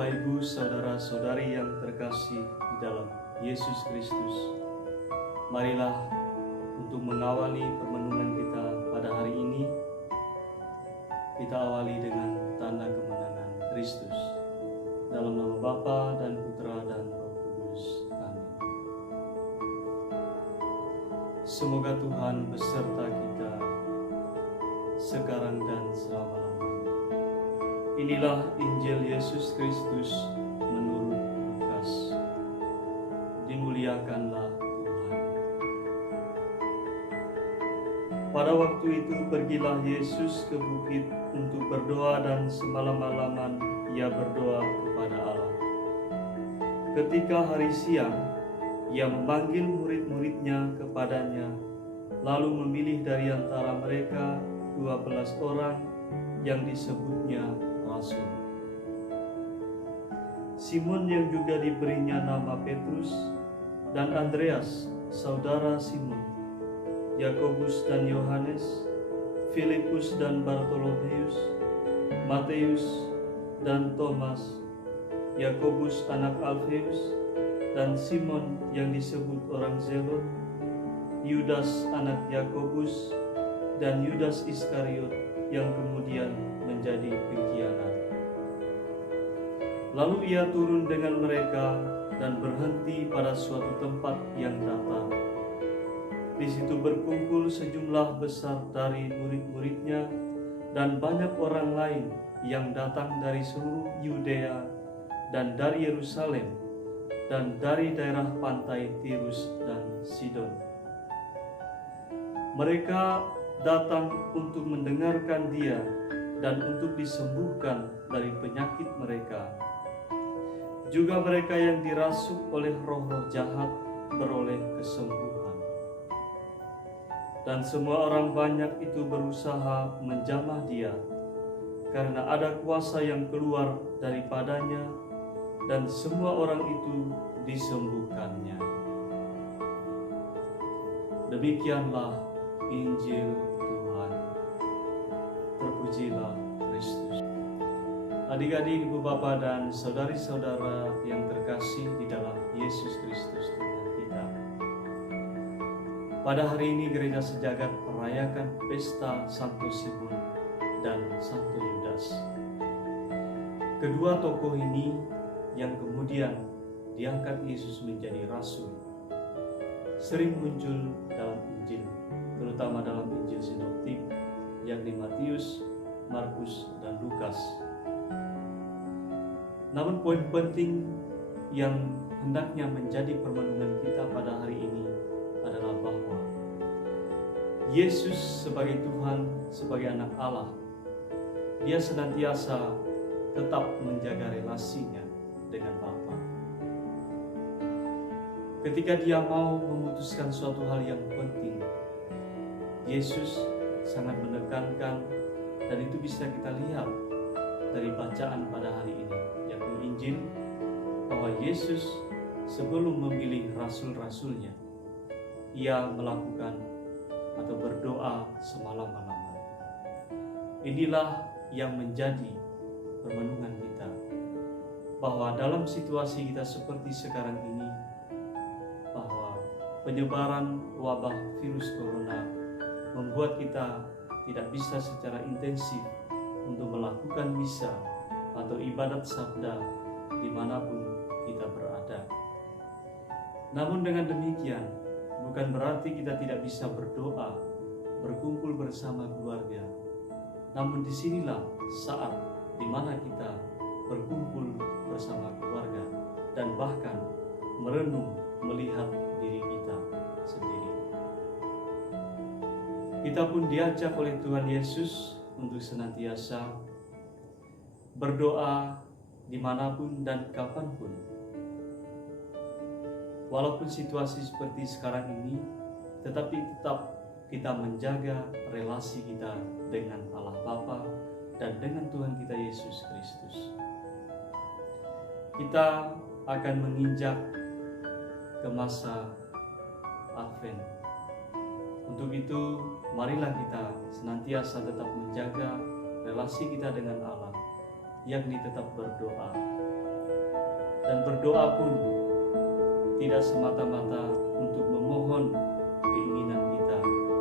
Bapak Ibu, saudara-saudari yang terkasih di dalam Yesus Kristus, marilah untuk mengawali permenungan kita pada hari ini, kita awali dengan tanda kemenangan Kristus. Dalam nama Bapa dan Putra dan Roh Kudus. Amin. Semoga Tuhan beserta kita sekarang dan selama-lamanya. Inilah Injil Yesus Kristus menurut Lukas. Dimuliakanlah Tuhan. Pada waktu itu pergilah Yesus ke bukit untuk berdoa, dan semalam-malaman ia berdoa kepada Allah. Ketika hari siang, ia memanggil murid-muridnya kepadanya, lalu memilih dari antara mereka 12 orang yang disebutnya rasul. Simon yang juga diberinya nama Petrus, dan Andreas, saudara Simon, Yakobus dan Yohanes, Filipus dan Bartolomeus, Matius dan Thomas, Yakobus anak Alfeus, dan Simon yang disebut orang Zelot, Yudas anak Yakobus, dan Yudas Iskariot yang kemudian menjadi pengkhianat. Lalu ia turun dengan mereka dan berhenti pada suatu tempat yang datar. Di situ berkumpul sejumlah besar dari murid-muridnya dan banyak orang lain yang datang dari seluruh Yudea dan dari Yerusalem dan dari daerah pantai Tirus dan Sidon. Mereka datang untuk mendengarkan dia dan untuk disembuhkan dari penyakit mereka. Juga mereka yang dirasuk oleh roh-roh jahat beroleh kesembuhan. Dan semua orang banyak itu berusaha menjamah dia, karena ada kuasa yang keluar daripadanya, dan semua orang itu disembuhkannya. Demikianlah Injil Tuhan. Terpujilah Kristus. Adik-adik, ibu bapa dan saudari-saudara yang terkasih di dalam Yesus Kristus Tuhan kita. Pada hari ini gereja sejagat merayakan pesta Santo Simon dan Santo Yudas. Kedua tokoh ini yang kemudian diangkat Yesus menjadi rasul sering muncul dalam Injil, terutama dalam Injil sinoptik, yakni Matius, Markus, dan Lukas. Namun poin penting yang hendaknya menjadi permenungan kita pada hari ini adalah bahwa Yesus sebagai Tuhan, sebagai anak Allah, dia senantiasa tetap menjaga relasinya dengan Bapa. Ketika dia mau memutuskan suatu hal yang penting, Yesus sangat menekankan, dan itu bisa kita lihat dari bacaan pada hari ini, yakni Injil, bahwa Yesus sebelum memilih rasul-rasulnya, ia melakukan atau berdoa semalam-malaman. Inilah yang menjadi permenungan kita, bahwa dalam situasi kita seperti sekarang ini, bahwa penyebaran wabah virus corona membuat kita tidak bisa secara intensif untuk melakukan misa atau ibadat sabda dimanapun kita berada. Namun dengan demikian, bukan berarti kita tidak bisa berdoa, berkumpul bersama keluarga. Namun disinilah saat di mana kita berkumpul bersama keluarga dan bahkan merenung melihat diri kita sendiri. Kita pun diajak oleh Tuhan Yesus untuk senantiasa berdoa dimanapun dan kapanpun. Walaupun situasi seperti sekarang ini, tetapi tetap kita menjaga relasi kita dengan Allah Bapa dan dengan Tuhan kita Yesus Kristus. Kita akan menginjak ke masa Advent. Untuk itu, marilah kita senantiasa tetap menjaga relasi kita dengan Allah, yakni tetap berdoa, Dan berdoa pun tidak semata-mata untuk memohon keinginan kita,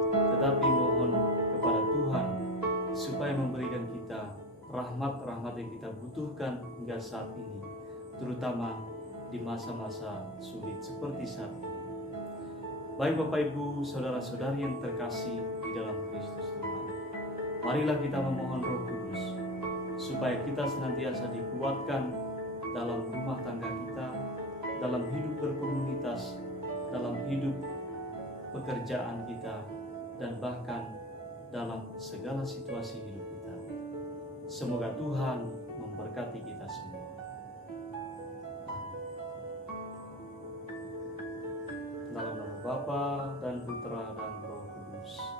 tetapi mohon kepada Tuhan supaya memberikan kita rahmat-rahmat yang kita butuhkan hingga saat ini, terutama di masa-masa sulit seperti saat ini. Baik Bapak Ibu, saudara-saudari yang terkasih di dalam Kristus Tuhan, marilah kita memohon Roh Kudus supaya kita senantiasa dikuatkan dalam rumah tangga kita, dalam hidup berkomunitas, dalam hidup pekerjaan kita, dan bahkan dalam segala situasi hidup kita. Semoga Tuhan memberkati kita semua. Dalam nama Bapa dan Putra dan Roh Kudus.